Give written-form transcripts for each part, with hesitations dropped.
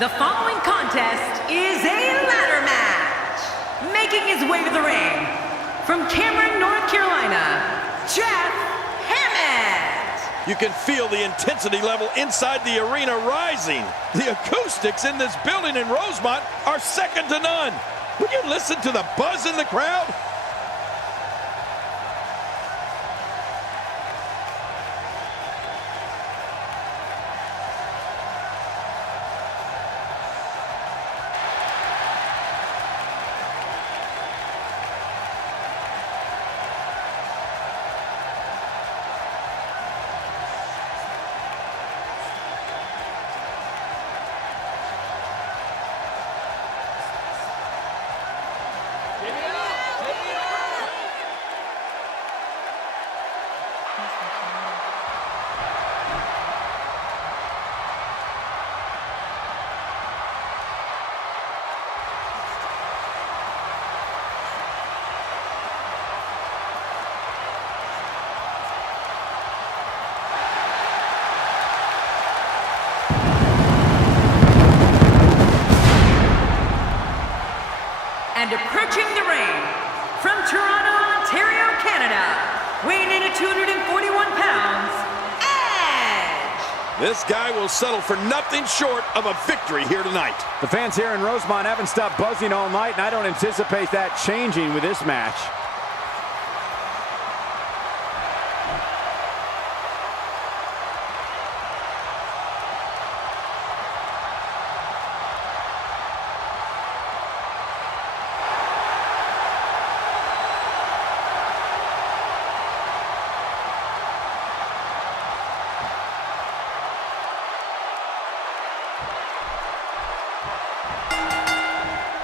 The following contest is a ladder match. Making his way to the ring, from Cameron, North Carolina, Jeff Hammett. You can feel the intensity level inside the arena rising. The acoustics in this building in Rosemont are second to none. Will you listen to the buzz in the crowd? And approaching the ring, from Toronto, Ontario, Canada, weighing in at 241 pounds, Edge! This guy will settle for nothing short of a victory here tonight. The fans here in Rosemont haven't stopped buzzing all night, and I don't anticipate that changing with this match.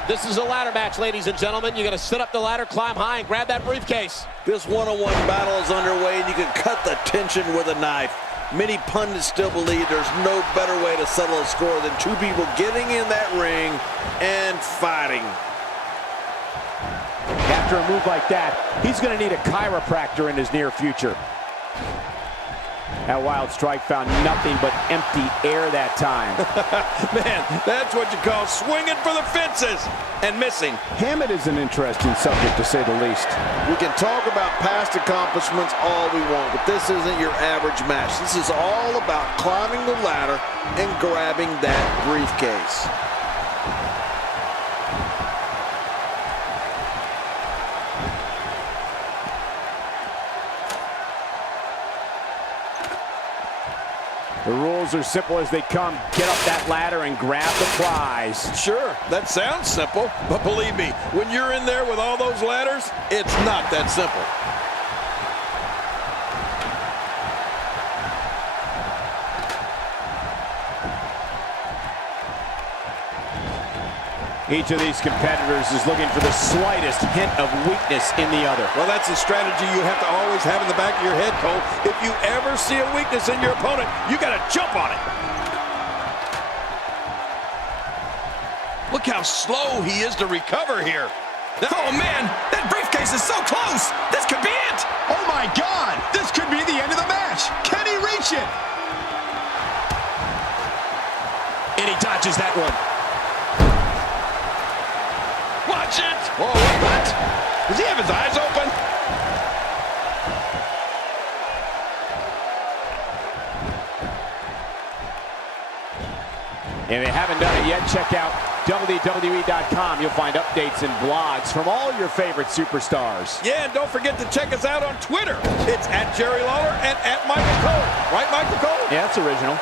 This is a ladder match, ladies and gentlemen. You got to sit up the ladder, climb high, and grab that briefcase. This one-on-one battle is underway, and you can cut the tension with a knife. Many pundits still believe there's no better way to settle a score than two people getting in that ring and fighting. After a move like that, he's going to need a chiropractor in his near future. That wild strike found nothing but empty air that time. Man, that's what you call swinging for the fences and missing. Hammett is an interesting subject, to say the least. We can talk about past accomplishments all we want, but this isn't your average match. This is all about climbing the ladder and grabbing that briefcase. The rules are simple as they come. Get up that ladder and grab the prize. Sure, that sounds simple, but believe me, when you're in there with all those ladders, it's not that simple. Each of these competitors is looking for the slightest hint of weakness in the other. Well, that's a strategy you have to always have in the back of your head, Cole. If you ever see a weakness in your opponent, you got to jump on it. Look how slow he is to recover here. Oh, man, that briefcase is so close. This could be it. Oh, my God. This could be the end of the match. Can he reach it? And he dodges that one. Watch it! Whoa, what? Does he have his eyes open? If you haven't done it yet, check out WWE.com. You'll find updates and blogs from all your favorite superstars. Yeah, and don't forget to check us out on Twitter. It's at Jerry Lawler and at Michael Cole. Right, Michael Cole? Yeah, that's original.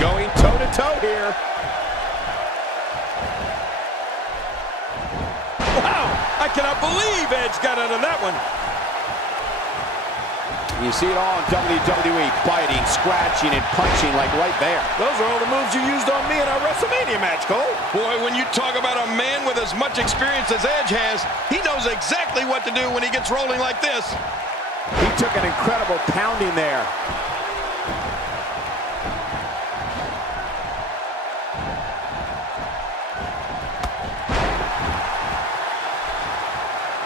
Going toe-to-toe here. Wow, I cannot believe Edge got out of that one. You see it all in WWE, biting, scratching, and punching like right there. Those are all the moves you used on me in our WrestleMania match, Cole. Boy, when you talk about a man with as much experience as Edge has, he knows exactly what to do when he gets rolling like this. He took an incredible pounding there.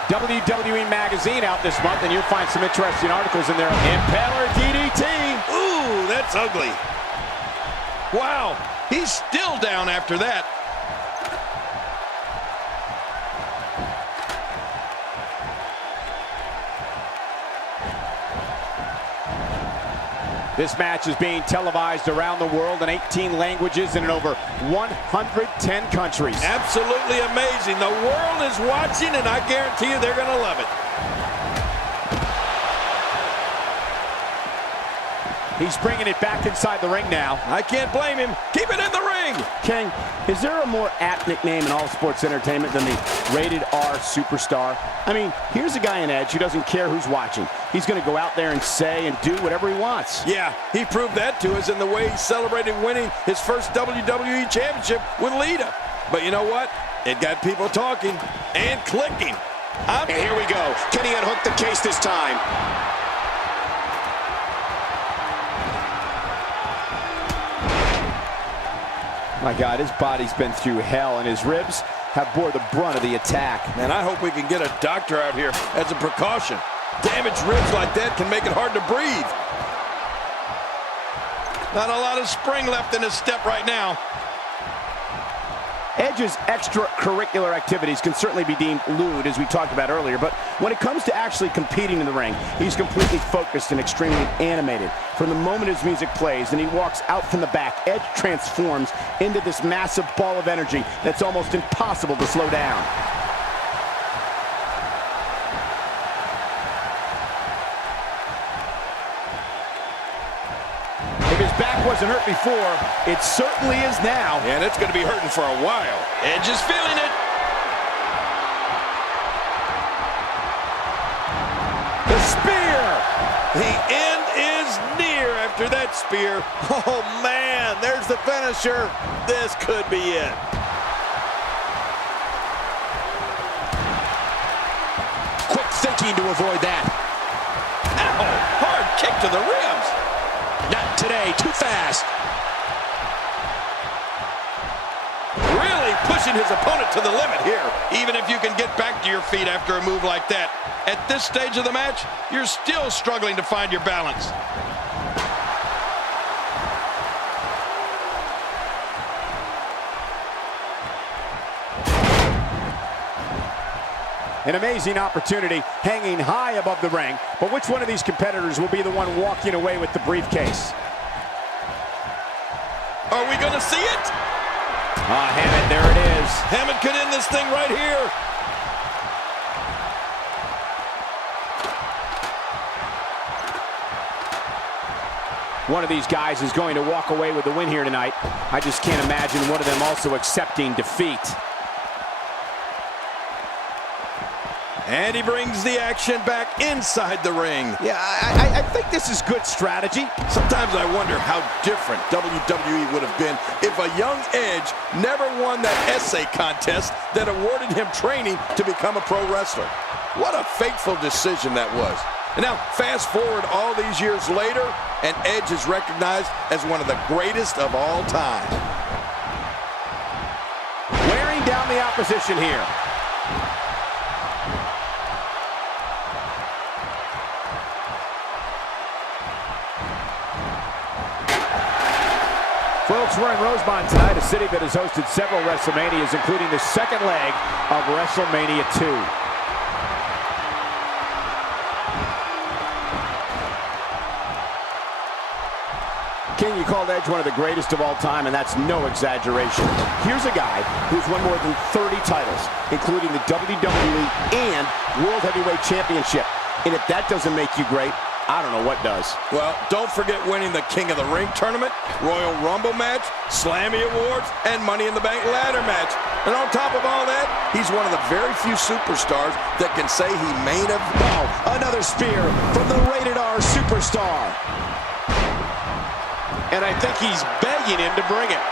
WWE Magazine out this month, and you'll find some interesting articles in there. Impaler DDT. Ooh, that's ugly. Wow, he's still down after that. This match is being televised around the world in 18 languages and in over 110 countries. Absolutely amazing. The world is watching, and I guarantee you they're going to love it. He's bringing it back inside the ring now. I can't blame him. Keep it in the ring. King, is there a more apt nickname in all sports entertainment than the Rated R Superstar? I mean, here's a guy in Edge who doesn't care who's watching. He's going to go out there and say and do whatever he wants. Yeah, he proved that to us in the way he celebrated winning his first WWE Championship with Lita. But you know what? It got people talking and clicking. And here we go. Can he unhook the case this time? My God, his body's been through hell, and his ribs have bore the brunt of the attack. Man, I hope we can get a doctor out here as a precaution. Damaged ribs like that can make it hard to breathe. Not a lot of spring left in his step right now. Edge's extracurricular activities can certainly be deemed lewd, as we talked about earlier, but when it comes to actually competing in the ring, he's completely focused and extremely animated. From the moment his music plays and he walks out from the back, Edge transforms into this massive ball of energy that's almost impossible to slow down. If his back wasn't hurt before, it certainly is now. And it's going to be hurting for a while. Edge is feeling it. The spear! The end is near after that spear. Oh, man, there's the finisher. This could be it. Quick thinking to avoid that. Ow! Hard kick to the ribs. Not today, too fast. Really pushing his opponent to the limit here. Even if you can get back to your feet after a move like that, at this stage of the match, you're still struggling to find your balance. An amazing opportunity hanging high above the ring, but which one of these competitors will be the one walking away with the briefcase? Are we going to see it? Hammond, there it is. Hammond could end this thing right here. One of these guys is going to walk away with the win here tonight. I just can't imagine one of them also accepting defeat. And he brings the action back inside the ring. Yeah, I think this is good strategy. Sometimes I wonder how different WWE would have been if a young Edge never won that essay contest that awarded him training to become a pro wrestler. What a fateful decision that was. And now, fast forward all these years later, and Edge is recognized as one of the greatest of all time. Wearing down the opposition here. Folks, we're in Rosemont tonight, a city that has hosted several WrestleManias, including the second leg of WrestleMania 2. King, you called Edge one of the greatest of all time, and that's no exaggeration. Here's a guy who's won more than 30 titles, including the WWE and World Heavyweight Championship. And if that doesn't make you great, I don't know what does. Well, don't forget winning the King of the Ring tournament, Royal Rumble match, Slammy Awards, and Money in the Bank ladder match. And on top of all that, he's one of the very few superstars that can say he main evented. Another spear from the Rated R our superstar. And I think he's begging him to bring it.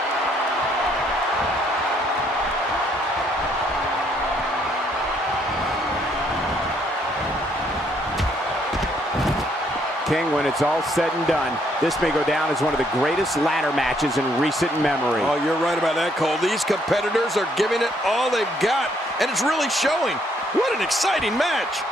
King, when it's all said and done, this may go down as one of the greatest ladder matches in recent memory. Oh, you're right about that, Cole. These competitors are giving it all they've got, and it's really showing. What an exciting match.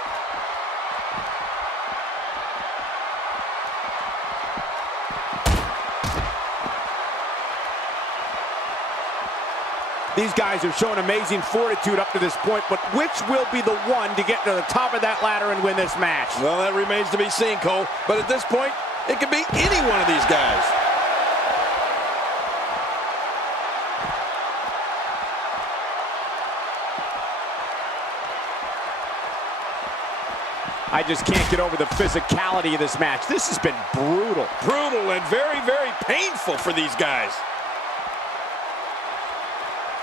These guys have shown amazing fortitude up to this point, but which will be the one to get to the top of that ladder and win this match? Well, that remains to be seen, Cole. But at this point, it could be any one of these guys. I just can't get over the physicality of this match. This has been brutal. Brutal and very, very painful for these guys.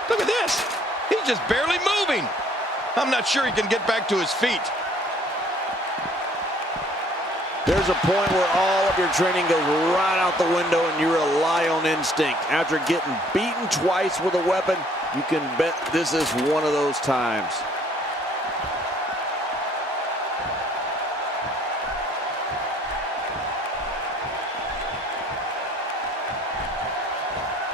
Look at this. He's just barely moving. I'm not sure he can get back to his feet. There's a point where all of your training goes right out the window and you rely on instinct. After getting beaten twice with a weapon, you can bet this is one of those times.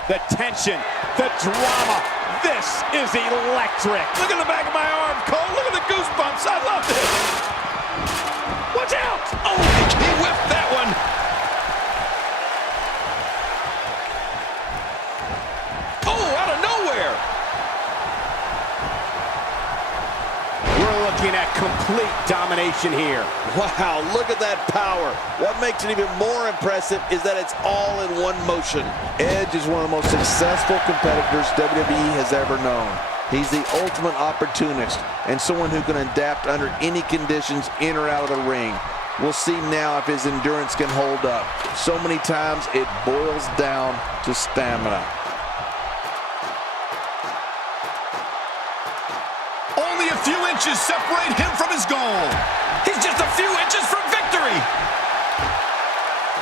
The tension, the drama. This is electric. Look at the back of my arm, Cole. Look at the goosebumps. I love this. Watch out. Oh, he whiffed that one. Oh, out of nowhere. We're looking at complete domination here. Wow, look at that power. What makes it even more impressive is that it's all in one motion. Edge is one of the most successful competitors WWE has ever known. He's the ultimate opportunist and someone who can adapt under any conditions in or out of the ring. We'll see now if his endurance can hold up. So many times it boils down to stamina. Only a few inches separate him from his goal. He's just a few inches from victory.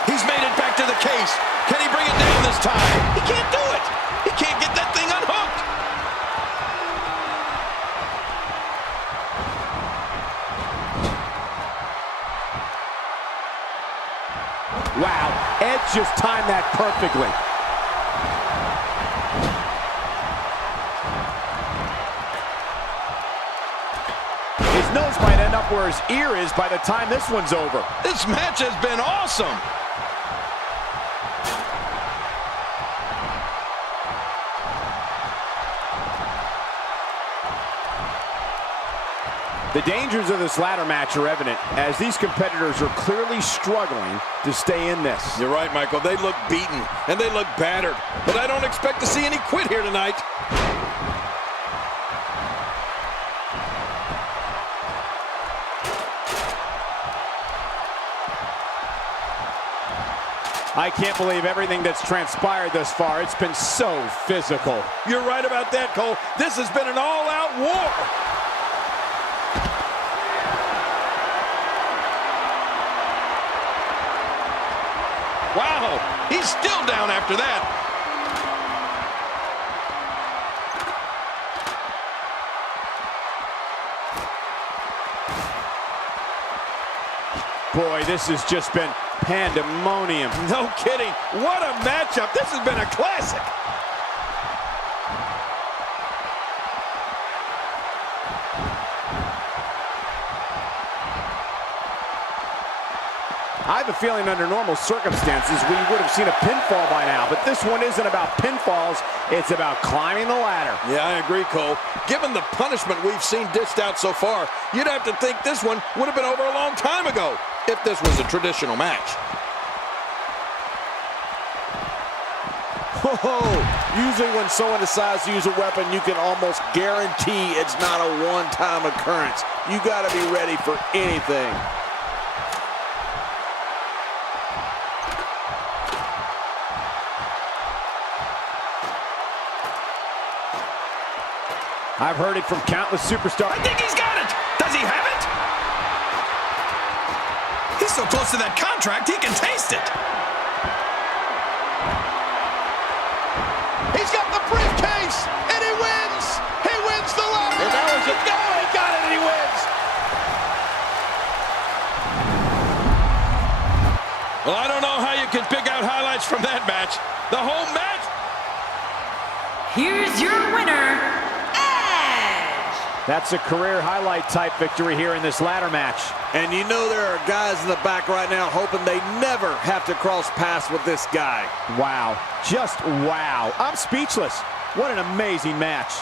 He's made it back to the case. Can he bring it down this time? He can't do it. He can't get that thing unhooked. Wow, Edge just timed that perfectly. His nose might end up where his ear is by the time this one's over. This match has been awesome. The dangers of this ladder match are evident as these competitors are clearly struggling to stay in this. You're right, Michael. They look beaten and they look battered. But I don't expect to see any quit here tonight. I can't believe everything that's transpired thus far. It's been so physical. You're right about that, Cole. This has been an all-out war. Wow, he's still down after that. Boy, this has just been pandemonium. No kidding. What a matchup. This has been a classic. I have a feeling under normal circumstances we would have seen a pinfall by now, but this one isn't about pinfalls, it's about climbing the ladder. Yeah, I agree, Cole. Given the punishment we've seen dished out so far, you'd have to think this one would have been over a long time ago if this was a traditional match. Whoa! Usually when someone decides to use a weapon, you can almost guarantee it's not a one-time occurrence. You got to be ready for anything. I've heard it from countless superstars. I think he's got it. Does he have it? He's so close to that contract, he can taste it. He's got the briefcase, and he wins! He wins the ladder! And that was it. No, he got it, and he wins! Well, I don't know how you can pick out highlights from that match. The whole match. Here's your winner, Edge! That's a career highlight type victory here in this ladder match. And you know there are guys in the back right now hoping they never have to cross paths with this guy. Wow. Just wow. I'm speechless. What an amazing match.